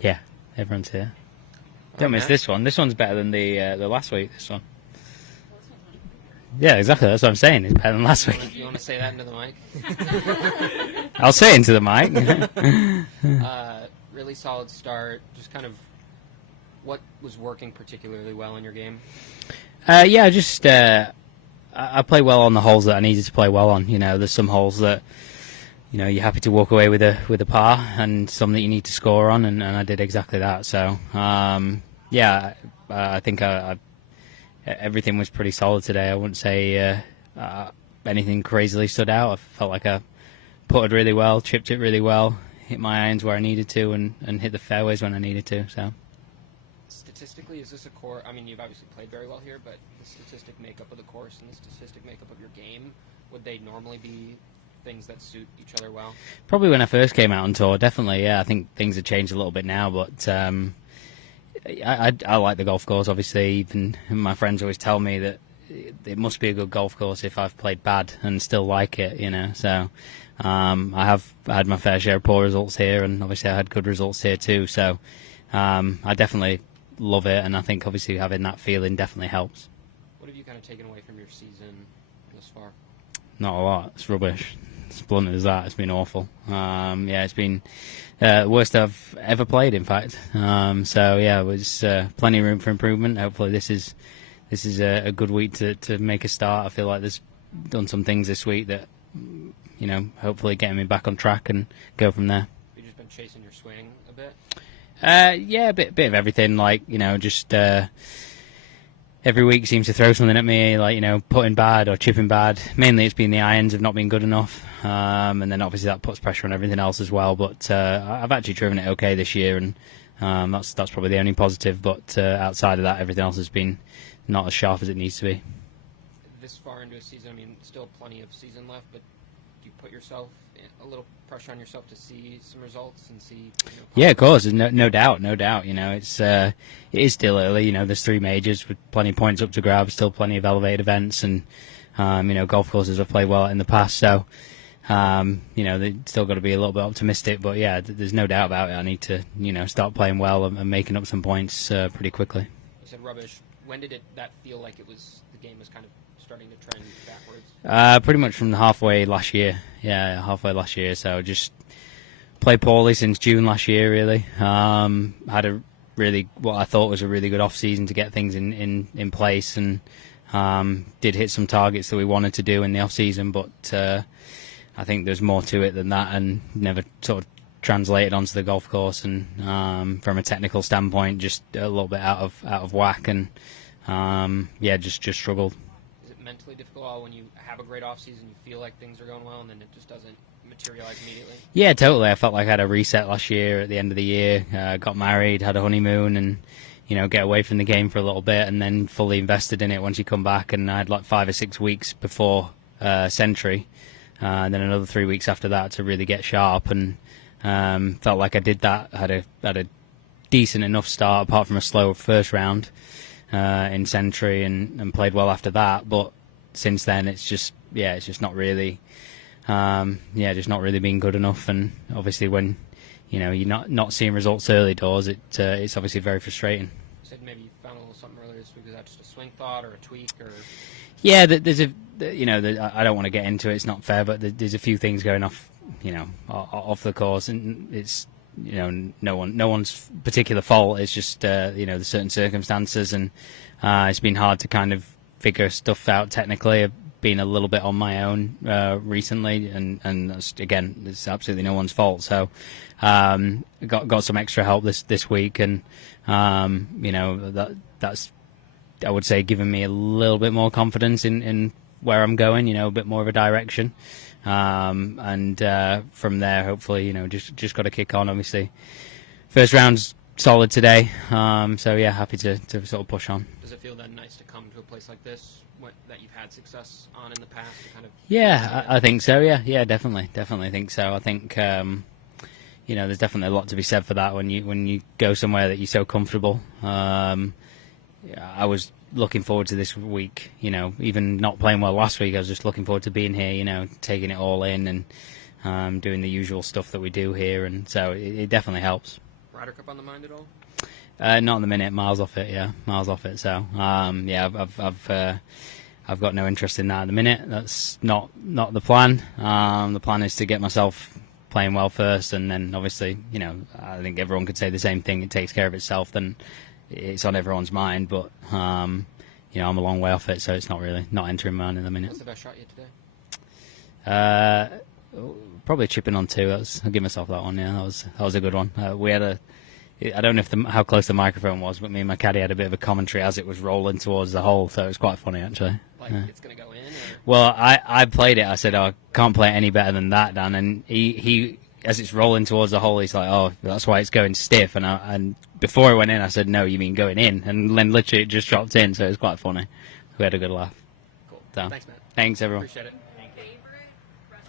Yeah, everyone's here. Don't miss this one. This one's better than the last week. This one. Yeah, exactly. That's what I'm saying. It's better than last week. You want to say that into the mic? I'll say it into the mic. Really solid start. Just kind of what was working particularly well in your game? Yeah, just I play well on the holes that I needed to play well on. There's some holes that you're happy to walk away with a par, and some that you need to score on, and I did exactly that. So yeah, I think everything was pretty solid today. I wouldn't say anything crazily stood out. I felt like I putted really well, chipped it really well, hit my irons where I needed to, and hit the fairways when I needed to. So statistically, is this a course? I mean, you've obviously played very well here, but the statistic makeup of the course and the statistic makeup of your game, would they normally be things that suit each other well? Probably when I first came out on tour, definitely. Yeah, I think things have changed a little bit now, but I like the golf course. Obviously, even my friends always tell me that it must be a good golf course if I've played bad and still like it. So I have had my fair share of poor results here, and obviously I had good results here too. So I definitely love it, and I think obviously having that feeling definitely helps. What have you kind of taken away from your season thus far? Not a lot. It's rubbish. It's blunt as that. It's been awful. Yeah, it's been the worst I've ever played, in fact. So yeah, it was plenty of room for improvement. Hopefully this is a good week to make a start. I feel like there's done some things this week that hopefully getting me back on track and go from there. You've just been chasing your swing a bit? Yeah, a bit of everything. Like just every week seems to throw something at me, like putting bad or chipping bad. Mainly it's been the irons have not been good enough, and then obviously that puts pressure on everything else as well. But I've actually driven it okay this year, and that's probably the only positive. But outside of that, everything else has been not as sharp as it needs to be. This far into a season, I mean, still plenty of season left, but do you put yourself a little pressure on yourself to see some results and see? Yeah, of course, no doubt. It is still early. There's 3 majors with plenty of points up to grab, still plenty of elevated events, and golf courses I've played well at in the past. So they still got to be a little bit optimistic. But yeah, there's no doubt about it. I need to start playing well and making up some points pretty quickly. You said rubbish. When did that feel like the game was kind of starting to trend backwards? Pretty much from halfway last year. Yeah, halfway last year. So just played poorly since June last year, really. Had what I thought was a really good off-season to get things in place, and did hit some targets that we wanted to do in the off-season, but I think there's more to it than that, and never sort of translated onto the golf course, and from a technical standpoint, just a little bit out of whack, and just struggled. Is it mentally difficult when you have a great off-season, you feel like things are going well, and then it just doesn't materialize immediately? Yeah, totally. I felt like I had a reset last year at the end of the year. Got married, had a honeymoon, and get away from the game for a little bit, and then fully invested in it once you come back. And I had like 5 or 6 weeks before Century, and then another 3 weeks after that to really get sharp, and felt like I did that. Had a decent enough start, apart from a slow first round in Century, and played well after that. But since then, it's just not really, just not really been good enough. And obviously, when you're not seeing results early doors, it's obviously very frustrating. You said maybe you found a little something earlier this week. Is that just a swing thought or a tweak or? Yeah, there's I don't want to get into it. It's not fair, but there's a few things going off the course, and it's no one's particular fault. It's just the certain circumstances, and it's been hard to kind of figure stuff out technically. I've been a little bit on my own recently, and that's, again, it's absolutely no one's fault. So got some extra help this week, and that's, I would say, given me a little bit more confidence in where I'm going, a bit more of a direction. And from there, hopefully, just got to kick on. Obviously, first round's solid today, so yeah, happy to sort of push on. Does it feel then nice to come to a place like this that you've had success on in the past? To kind of I think so. Yeah, definitely think so. I think there's definitely a lot to be said for that when you go somewhere that you're so comfortable. I was looking forward to this week, even not playing well last week. I was just looking forward to being here, taking it all in, and doing the usual stuff that we do here, and so it definitely helps. Ryder Cup on the mind at all? Not in the minute. Miles off it. Yeah, miles off it. So I've got no interest in that at the minute. That's not the plan. The plan is to get myself playing well first, and then obviously, I think everyone could say the same thing. It takes care of itself. Then it's on everyone's mind. But I'm a long way off it, so it's not entering mine in the minute. What's the best shot yet today? Probably chipping on 2. I'll give myself that one. Yeah, that was a good one. We had I don't know how close the microphone was, but me and my caddy had a bit of a commentary as it was rolling towards the hole, so it was quite funny actually. It's going to go in? Or? Well, I played it. I said, I can't play it any better than that, Dan. And he as it's rolling towards the hole, he's like, oh, that's why it's going stiff. And before it went in, I said, no, you mean going in? And then literally it just dropped in, so it was quite funny. We had a good laugh. Cool. So, thanks, Matt. Thanks, everyone. Appreciate it.